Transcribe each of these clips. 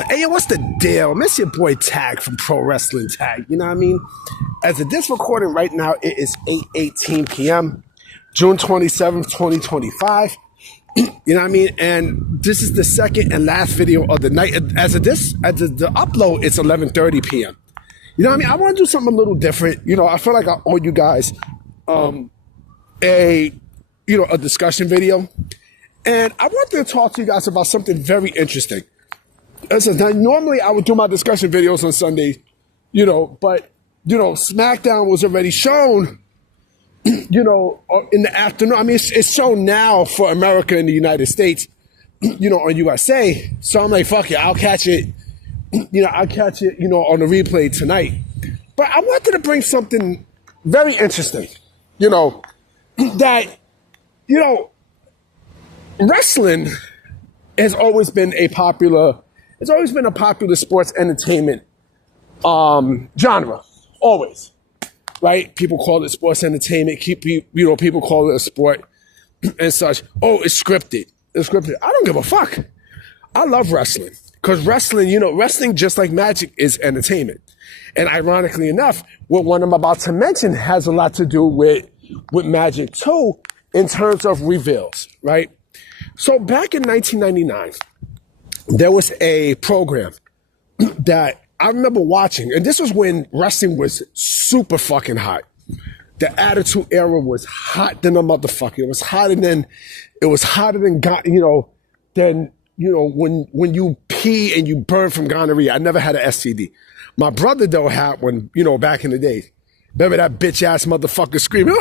Hey, yo, what's the deal? Miss your boy Tag from Pro Wrestling Tag. You know what I mean? As of this recording right now, it is 8:18 p.m., June 27th, 2025. You know what I mean? And this is the second and last video of the night. As of the upload, it's 11:30 p.m. You know what I mean? I want to do something a little different. You know, I feel like I owe you guys a discussion video. And I wanted to talk to you guys about something very interesting. Listen, now, normally I would do my discussion videos on Sundays, but, SmackDown was already shown, in the afternoon. I mean, it's shown now for America and the United States, on USA. So I'm like, fuck it, I'll catch it, on the replay tonight. But I wanted to bring something very interesting, that, wrestling has always been a popular sports entertainment genre, always, right? People call it sports entertainment. People call it a sport and such. Oh, it's scripted. It's scripted. I don't give a fuck. I love wrestling because wrestling just like magic is entertainment. And ironically enough, what one I'm about to mention has a lot to do with magic too, in terms of reveals, right? So back in 1999, there was a program that I remember watching, and this was when wrestling was super fucking hot. The Attitude Era was hot than a motherfucker. It was hotter than when you pee and you burn from gonorrhea. I never had an STD. My brother though had one, back in the days. Remember that bitch ass motherfucker screaming,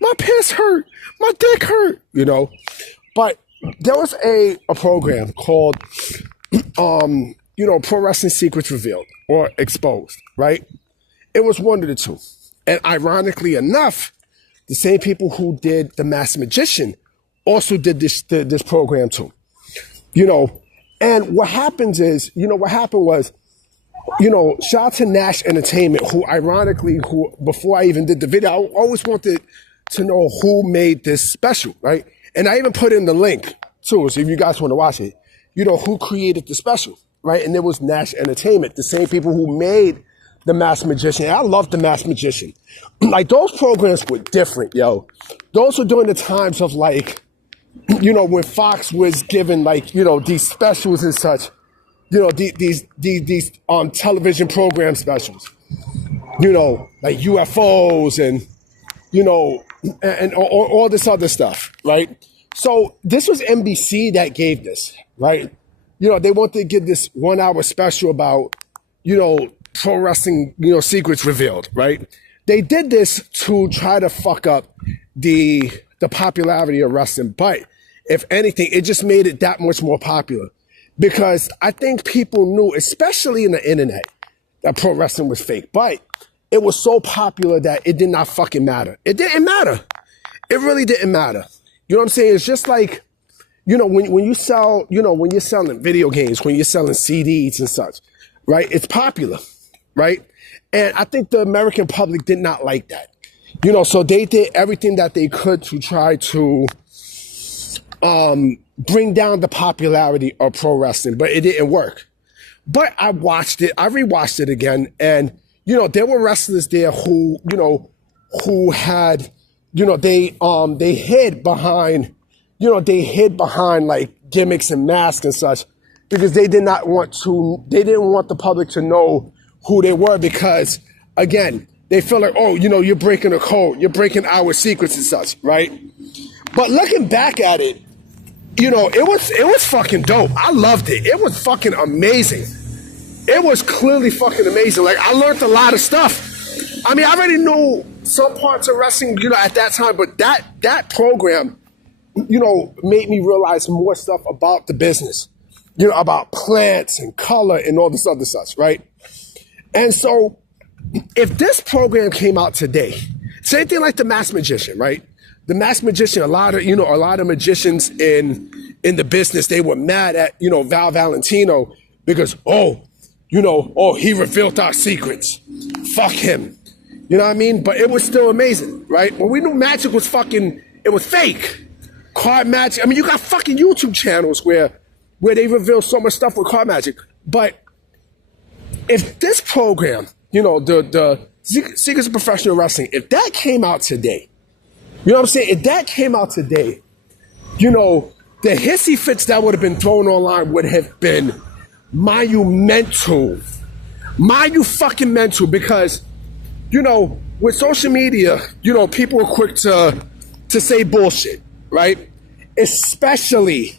my piss hurt, my dick hurt, But there was a program called, Pro Wrestling Secrets Revealed or Exposed, right? It was one of the two. And ironically enough, the same people who did The Masked Magician also did this program too, And what happens is, what happened was, shout out to Nash Entertainment, who before I even did the video, I always wanted to know who made this special, right? And I even put in the link too, so if you guys want to watch it, who created the special, right? And it was Nash Entertainment, the same people who made The Masked Magician. And I love The Masked Magician. Like, those programs were different, yo. Those were during the times of, like, when Fox was given, like, these specials and such, these television program specials, like UFOs and, and all this other stuff, right? So this was NBC that gave this, right? They wanted to give this 1 hour special about, pro wrestling, secrets revealed, right? They did this to try to fuck up the popularity of wrestling. But if anything, it just made it that much more popular because I think people knew, especially in the internet, that pro wrestling was fake. But it was so popular that it did not fucking matter. It didn't matter. It really didn't matter. You know what I'm saying? It's just like, when you sell, when you're selling video games, when you're selling CDs and such, right? It's popular, right? And I think the American public did not like that. So they did everything that they could to try to bring down the popularity of pro wrestling, but it didn't work. But I watched it. I rewatched it again. And, there were wrestlers there who had, they hid behind, like gimmicks and masks and such because they didn't want the public to know who they were because, again, they feel like, oh, you're breaking a code, you're breaking our secrets and such, right? But looking back at it, it was fucking dope. I loved it. It was fucking amazing. It was clearly fucking amazing. Like, I learned a lot of stuff. I mean, I already knew some parts of wrestling, at that time, but that program, made me realize more stuff about the business, about plants and color and all this other stuff, right? And so if this program came out today, same thing like The Masked Magician, right? The Masked Magician, a lot of magicians in the business, they were mad at, Val Valentino because, he revealed our secrets. Fuck him. You know what I mean? But it was still amazing, right? Well, we knew magic was it was fake. Card magic. I mean, you got fucking YouTube channels where, where they reveal so much stuff with card magic. But if this program, the Secrets of Professional Wrestling, if that came out today, you know what I'm saying? If that came out today, the hissy fits that would have been thrown online would have been monumental. Fucking mental, because, with social media, people are quick to say bullshit, right? Especially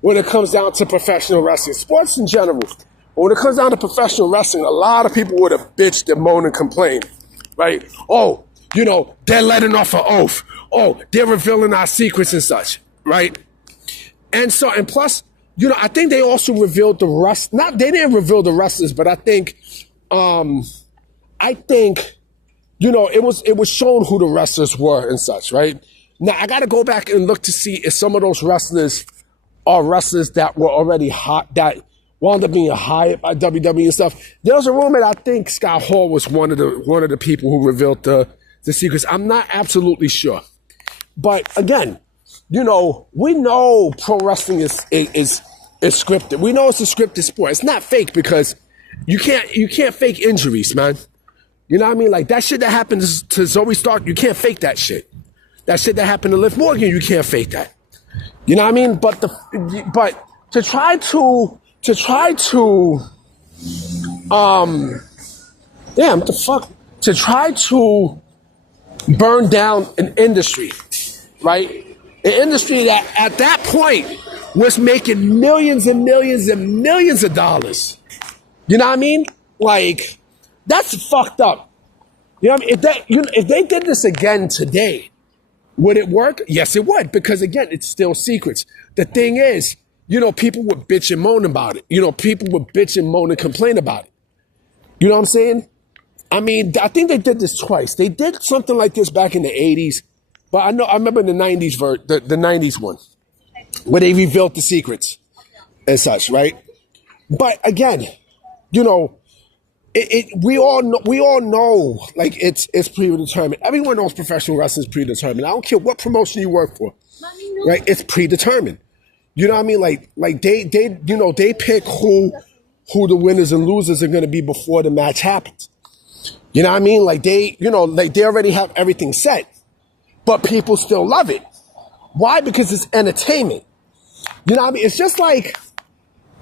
when it comes down to professional wrestling, sports in general. But when it comes down to professional wrestling, a lot of people would have bitched and moaned and complained, right? Oh, they're letting off an oath. Oh, they're revealing our secrets and such, right? And plus, I think they also revealed the rest. They didn't reveal the wrestlers, but I think, it was shown who the wrestlers were and such, right? Now I got to go back and look to see if some of those wrestlers are wrestlers that were already hot, that wound up being hired by WWE and stuff. There was a rumor that I think Scott Hall was one of the people who revealed the secrets. I'm not absolutely sure, but again, we know pro wrestling is scripted. We know it's a scripted sport. It's not fake, because you can't fake injuries, man. You know what I mean? Like that shit that happened to Zoe Stark, you can't fake that shit. That shit that happened to Liv Morgan, you can't fake that. You know what I mean? But to try to to try to burn down an industry, right? An industry that at that point was making millions and millions and millions of dollars. You know what I mean? Like, that's fucked up. You know what I mean? If they did this again today, would it work? Yes, it would, because again, it's still secrets. The thing is, people would bitch and moan about it. People would bitch and moan and complain about it. You know what I'm saying? I mean, I think they did this twice. They did something like this back in the 80s, but I remember the 90s the 90s one, where they revealed the secrets and such, right? But again, we all know, like it's predetermined. Everyone knows professional wrestling is predetermined. I don't care what promotion you work for, right? It's predetermined. You know what I mean? Like they pick who the winners and losers are going to be before the match happens. You know what I mean? Like they already have everything set, but people still love it. Why? Because it's entertainment. You know what I mean? It's just like,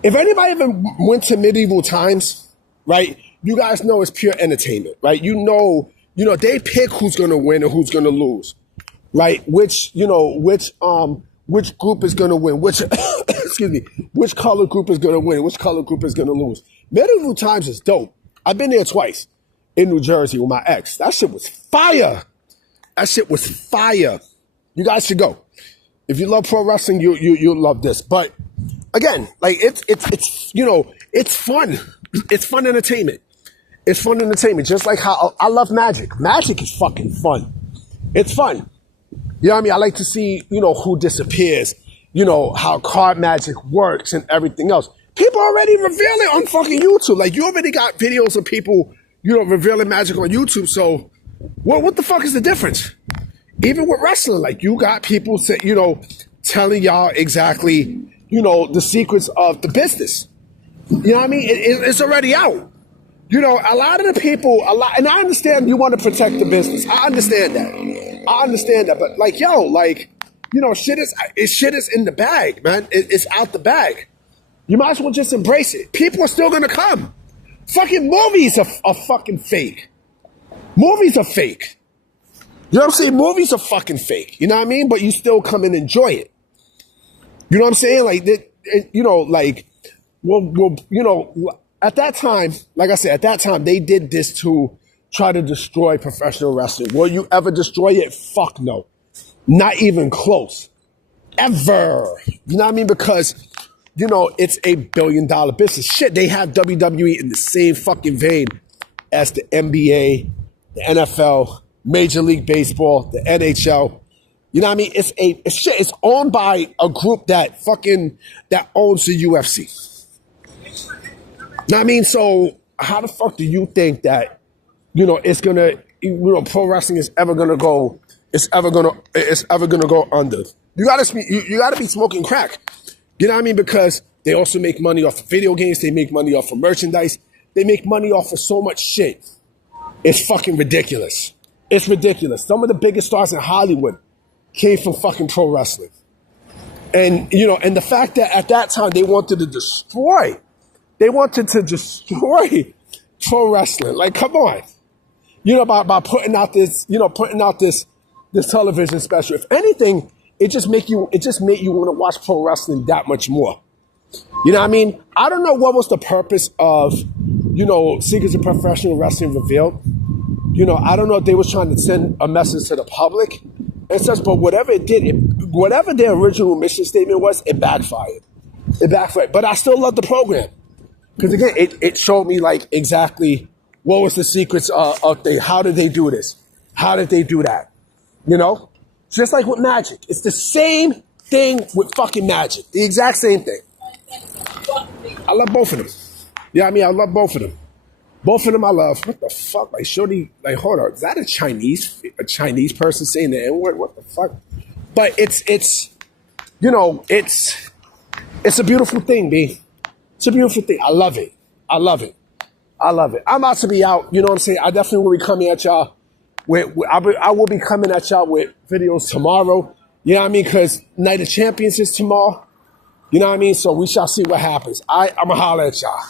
if anybody ever went to medieval times, right? You guys know it's pure entertainment, right? They pick who's going to win and who's going to lose, right? Which group is going to win, which color group is going to win, which color group is going to lose. Medieval times is dope. I've been there twice in New Jersey with my ex. That shit was fire. You guys should go. If you love pro wrestling, you'll love this. But again, like it's fun. It's fun entertainment. It's fun entertainment. Just like how I love magic. Magic is fucking fun. It's fun. You know what I mean? I like to see, who disappears, how card magic works and everything else. People already reveal it on fucking YouTube. Like, you already got videos of people, revealing magic on YouTube. So what the fuck is the difference? Even with wrestling, like, you got people say, telling y'all exactly, the secrets of the business. You know what I mean? It's already out. A lot of the people, and I understand you want to protect the business. I understand that. But shit is in the bag, man. It's out the bag. You might as well just embrace it. People are still going to come. Fucking movies are fucking fake. Movies are fake. You know what I'm saying? Movies are fucking fake. You know what I mean? But you still come and enjoy it. You know what I'm saying? At that time, like I said, they did this to try to destroy professional wrestling. Will you ever destroy it? Fuck no. Not even close. Ever. You know what I mean? Because, it's $1 billion business. Shit, they have WWE in the same fucking vein as the NBA, the NFL, Major League Baseball, the NHL. You know what I mean? It's owned by a group that owns the UFC. Know what I mean? So how the fuck do you think that, it's gonna, pro wrestling is ever gonna go under? You gotta be smoking crack. You know what I mean? Because They also make money off of video games. They make money off of merchandise. They make money off of so much shit. It's fucking ridiculous. It's ridiculous. Some of the biggest stars in Hollywood came from fucking pro wrestling. And, you know, and the fact that at that time they wanted to destroy pro wrestling. Like, come on. You know, by putting out this television special. If anything, it just made you want to watch pro wrestling that much more. You know what I mean? I don't know what was the purpose of, you know, Secrets of Professional Wrestling Revealed. You know, I don't know if they was trying to send a message to the public and such, but whatever it did, whatever their original mission statement was, it backfired. It backfired. But I still love the program. Because again, it showed me like exactly what was the secrets of how did they do this? How did they do that? You know? Just like with magic. It's the same thing with fucking magic. The exact same thing. I love both of them. Yeah, I mean, I love both of them. Both of them I love. What the fuck? Like, shorty, like, hold on. Is that a Chinese person saying the N-word? What the fuck? But it's you know, it's a beautiful thing, B. It's a beautiful thing. I love it. I love it. I love it. I'm about to be out. You know what I'm saying? I definitely will be coming at y'all I will be coming at y'all with videos tomorrow. You know what I mean? Because Night of Champions is tomorrow. You know what I mean? So we shall see what happens. I'm going to holler at y'all.